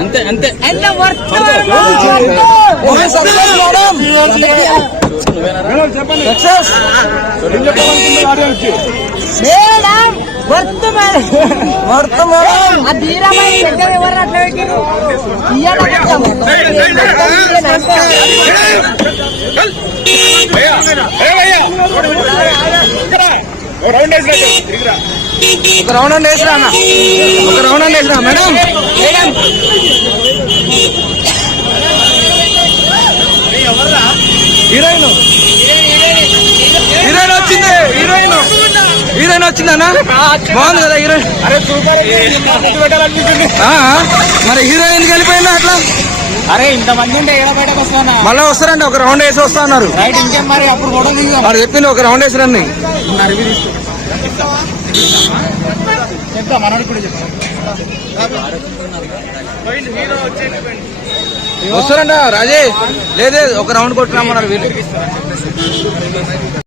అంతే అంతే ఒక రౌండ్ అండ్ వేసిరా అన్న, ఒక రౌండ్ అండ్ వేసిరా మేడం. హీరోయిన్ హీరోయిన్ వచ్చింది, హీరోయిన్ వచ్చిందన్నా, బాగుంది కదా హీరోయిన్. మరి హీరోయిన్ ఎందుకు వెళ్ళిపోయిందా అట్లా? అరే ఇంతమంది ఉంటే ఎలా బయటకు వస్తున్నా? మళ్ళీ వస్తారండి, ఒక రౌండ్ వేసి వస్తా అన్నారు. ఇంకేం మరి అప్పుడు వాడు చెప్పింది ఒక రౌండ్ వేసి రండి. చెప్తా మనోడు కూడా చెప్తా. వస్తారంట రాజే, లేదే ఒక రౌండ్ కొట్టున్నామన్నారు వీళ్ళు.